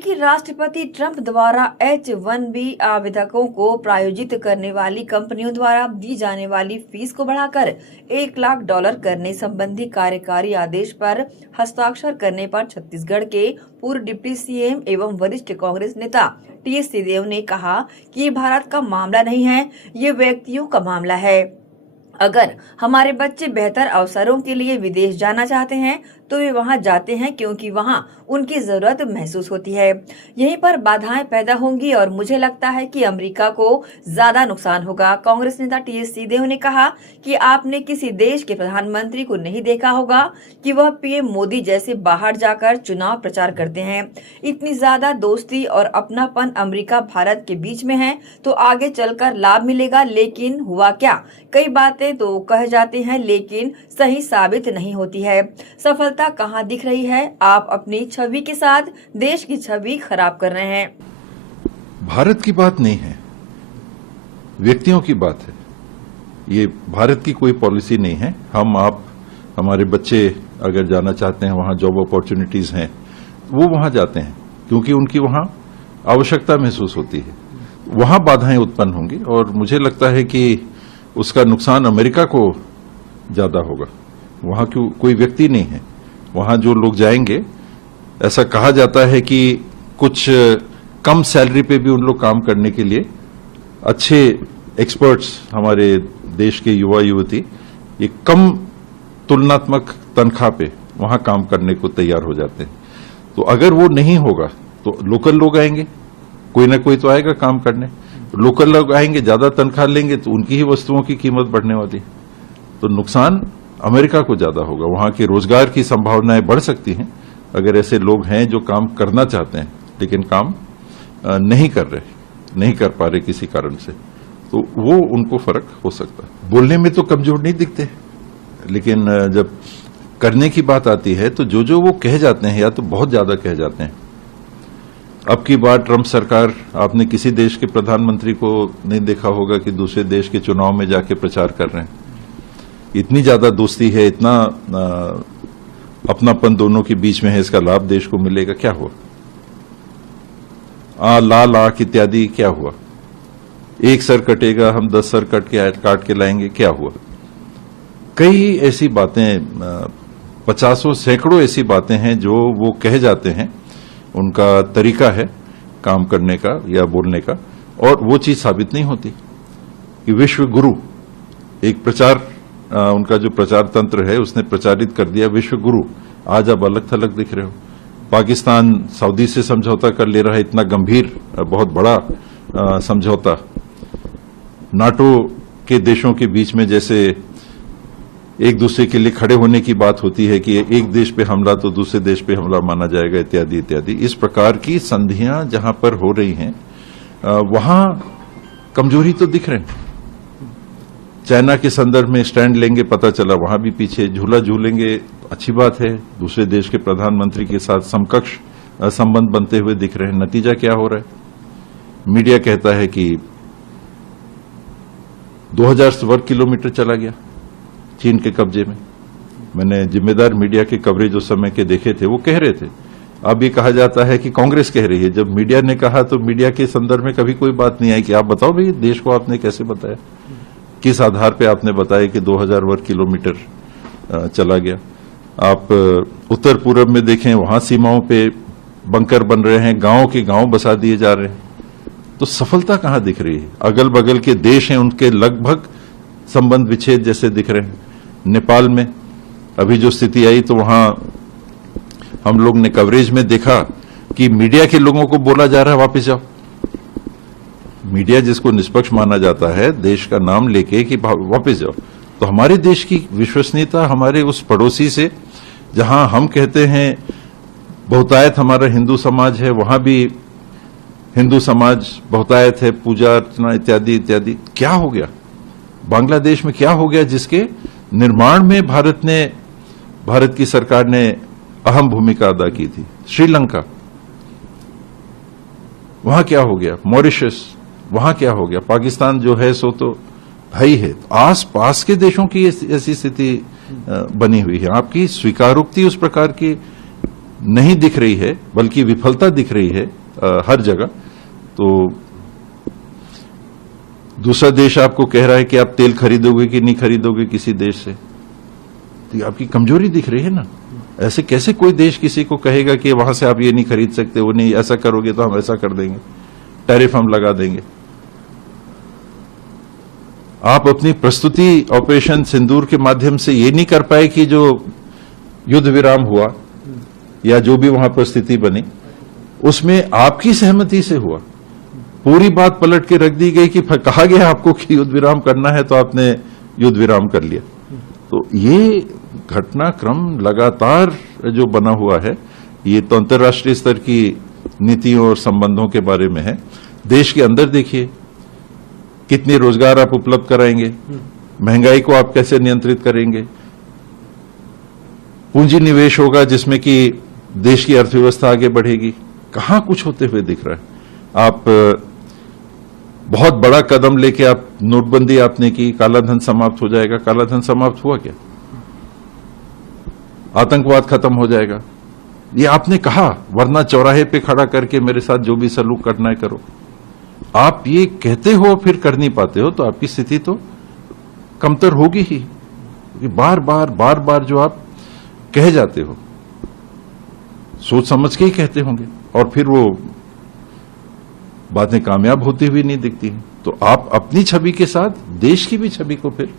अमेरिकी राष्ट्रपति ट्रंप द्वारा H-1B आवेदकों को प्रायोजित करने वाली कंपनियों द्वारा दी जाने वाली फीस को बढ़ाकर $1 लाख करने संबंधी कार्यकारी आदेश पर हस्ताक्षर करने पर छत्तीसगढ़ के पूर्व डिप्टी सीएम एवं वरिष्ठ कांग्रेस नेता टीएस सिंहदेव ने कहा कि ये भारत का मामला नहीं है, ये व्यक्तियों का मामला है। अगर हमारे बच्चे बेहतर अवसरों के लिए विदेश जाना चाहते हैं तो वे वहां जाते हैं क्योंकि वहां उनकी जरूरत महसूस होती है। यहीं पर बाधाएं पैदा होंगी और मुझे लगता है कि अमेरिका को ज्यादा नुकसान होगा। कांग्रेस नेता टीएस सिंहदेव ने कहा कि आपने किसी देश के प्रधानमंत्री को नहीं देखा होगा कि वह पीएम मोदी जैसे बाहर जाकर चुनाव प्रचार करते हैं। इतनी ज्यादा दोस्ती और अपनापन अमेरिका भारत के बीच में है तो आगे चलकर लाभ मिलेगा। लेकिन हुआ क्या, कई बातें तो कह जाते हैं लेकिन सही साबित नहीं होती है। सफलता कहां दिख रही है? आप अपनी छवि के साथ देश की छवि खराब कर रहे हैं। भारत की बात नहीं है, व्यक्तियों की बात है। ये भारत की कोई पॉलिसी नहीं है। हम आप हमारे बच्चे अगर जाना चाहते हैं, वहां जॉब अपॉर्चुनिटीज हैं, वो वहां जाते हैं क्योंकि उनकी वहां आवश्यकता महसूस होती है। वहां बाधाएं उत्पन्न होंगी और मुझे लगता है कि उसका नुकसान अमेरिका को ज्यादा होगा। वहां कोई व्यक्ति नहीं है, वहां जो लोग जाएंगे, ऐसा कहा जाता है कि कुछ कम सैलरी पे भी उन लोग काम करने के लिए अच्छे एक्सपर्ट्स हमारे देश के युवा युवती ये कम तुलनात्मक तनख्वाह पे वहां काम करने को तैयार हो जाते हैं। तो अगर वो नहीं होगा तो लोकल लोग आएंगे, कोई ना कोई तो आएगा काम करने। लोकल लोग आएंगे, ज्यादा तनख्वाह लेंगे तो उनकी ही वस्तुओं की कीमत बढ़ने वाली है। तो नुकसान अमेरिका को ज्यादा होगा। वहां के रोजगार की संभावनाएं बढ़ सकती हैं अगर ऐसे लोग हैं जो काम करना चाहते हैं लेकिन काम नहीं कर पा रहे किसी कारण से, तो वो उनको फर्क हो सकता है। बोलने में तो कमजोर नहीं दिखते, लेकिन जब करने की बात आती है तो जो वो कह जाते हैं या तो बहुत ज्यादा कह जाते हैं। अब की बार ट्रंप सरकार, आपने किसी देश के प्रधानमंत्री को नहीं देखा होगा कि दूसरे देश के चुनाव में जाके प्रचार कर रहे हैं। इतनी ज्यादा दोस्ती है, इतना अपनापन दोनों के बीच में है, इसका लाभ देश को मिलेगा। क्या हुआ? लाल आंख इत्यादि क्या हुआ? एक सर कटेगा, हम 10 सर काट के लाएंगे, क्या हुआ? कई ऐसी बातें, 50 सैकड़ों ऐसी बातें हैं जो वो कह जाते हैं। उनका तरीका है काम करने का या बोलने का, और वो चीज साबित नहीं होती। कि विश्व गुरु एक प्रचार, उनका जो प्रचार तंत्र है उसने प्रचारित कर दिया विश्व गुरु। आज आप अलग थलग दिख रहे हो। पाकिस्तान सऊदी से समझौता कर ले रहा है, इतना गंभीर बहुत बड़ा समझौता। नाटो के देशों के बीच में जैसे एक दूसरे के लिए खड़े होने की बात होती है कि एक देश पे हमला तो दूसरे देश पे हमला माना जाएगा, इत्यादि इत्यादि। इस प्रकार की संधियां जहां पर हो रही हैं वहां कमजोरी तो दिख रहे हैं। चाइना के संदर्भ में स्टैंड लेंगे, पता चला वहां भी पीछे। झूला झूलेंगे, अच्छी बात है, दूसरे देश के प्रधानमंत्री के साथ समकक्ष संबंध बनते हुए दिख रहे हैं। नतीजा क्या हो रहा है? मीडिया कहता है कि 2000 वर्ग किलोमीटर चला गया चीन के कब्जे में। मैंने जिम्मेदार मीडिया के कवरेज उस समय के देखे थे, वो कह रहे थे। अब ये कहा जाता है कि कांग्रेस कह रही है। जब मीडिया ने कहा तो मीडिया के संदर्भ में कभी कोई बात नहीं आई कि आप बताओ भाई, देश को आपने कैसे बताया, किस आधार पे आपने बताया कि 2000 वर्ग किलोमीटर चला गया। आप उत्तर पूर्व में देखें, वहां सीमाओं पे बंकर बन रहे हैं, गांव के गांव बसा दिए जा रहे हैं। तो सफलता कहां दिख रही है? अगल बगल के देश हैं, उनके लगभग संबंध विच्छेद जैसे दिख रहे हैं। नेपाल में अभी जो स्थिति आई तो वहां हम लोग ने कवरेज में देखा कि मीडिया के लोगों को बोला जा रहा है वापस जाओ। मीडिया जिसको निष्पक्ष माना जाता है, देश का नाम लेके कि वापस जाओ। तो हमारे देश की विश्वसनीयता हमारे उस पड़ोसी से, जहां हम कहते हैं बहुतायत हमारा हिंदू समाज है, वहां भी हिंदू समाज बहुतायत है, पूजा अर्चना इत्यादि इत्यादि। क्या हो गया बांग्लादेश में? क्या हो गया जिसके निर्माण में भारत की सरकार ने अहम भूमिका अदा की थी? श्रीलंका, वहां क्या हो गया? मॉरिशस, वहां क्या हो गया? पाकिस्तान जो है सो तो है ही है। आस पास के देशों की ऐसी स्थिति बनी हुई है। आपकी स्वीकारोक्ति उस प्रकार की नहीं दिख रही है, बल्कि विफलता दिख रही है हर जगह, तो दूसरा देश आपको कह रहा है कि आप तेल खरीदोगे कि नहीं खरीदोगे किसी देश से, तो ये आपकी कमजोरी दिख रही है ना। ऐसे कैसे कोई देश किसी को कहेगा कि वहां से आप ये नहीं खरीद सकते, वो नहीं, ऐसा करोगे तो हम ऐसा कर देंगे, टैरिफ हम लगा देंगे। आप अपनी प्रस्तुति ऑपरेशन सिंदूर के माध्यम से ये नहीं कर पाए कि जो युद्ध विराम हुआ या जो भी वहां परिस्थिति बनी उसमें आपकी सहमति से हुआ। पूरी बात पलट के रख दी गई कि कहा गया आपको कि युद्ध विराम करना है तो आपने युद्ध विराम कर लिया। तो ये घटनाक्रम लगातार जो बना हुआ है, ये तो अंतर्राष्ट्रीय स्तर की नीतियों और संबंधों के बारे में है। देश के अंदर देखिए कितने रोजगार आप उपलब्ध कराएंगे, महंगाई को आप कैसे नियंत्रित करेंगे, पूंजी निवेश होगा जिसमें कि देश की अर्थव्यवस्था आगे बढ़ेगी, कहां कुछ होते हुए दिख रहा है। आप बहुत बड़ा कदम लेके आप नोटबंदी आपने की, काला धन समाप्त हो जाएगा, काला धन समाप्त हुआ क्या? आतंकवाद खत्म हो जाएगा, ये आपने कहा, वरना चौराहे पे खड़ा करके मेरे साथ जो भी सलूक करना है करो। आप ये कहते हो फिर कर नहीं पाते हो, तो आपकी स्थिति तो कमतर होगी ही। बार बार जो आप कह जाते हो सोच समझ के ही कहते होंगे, और फिर वो बातें कामयाब होती हुई नहीं दिखती हैं। तो आप अपनी छवि के साथ देश की भी छवि को फिर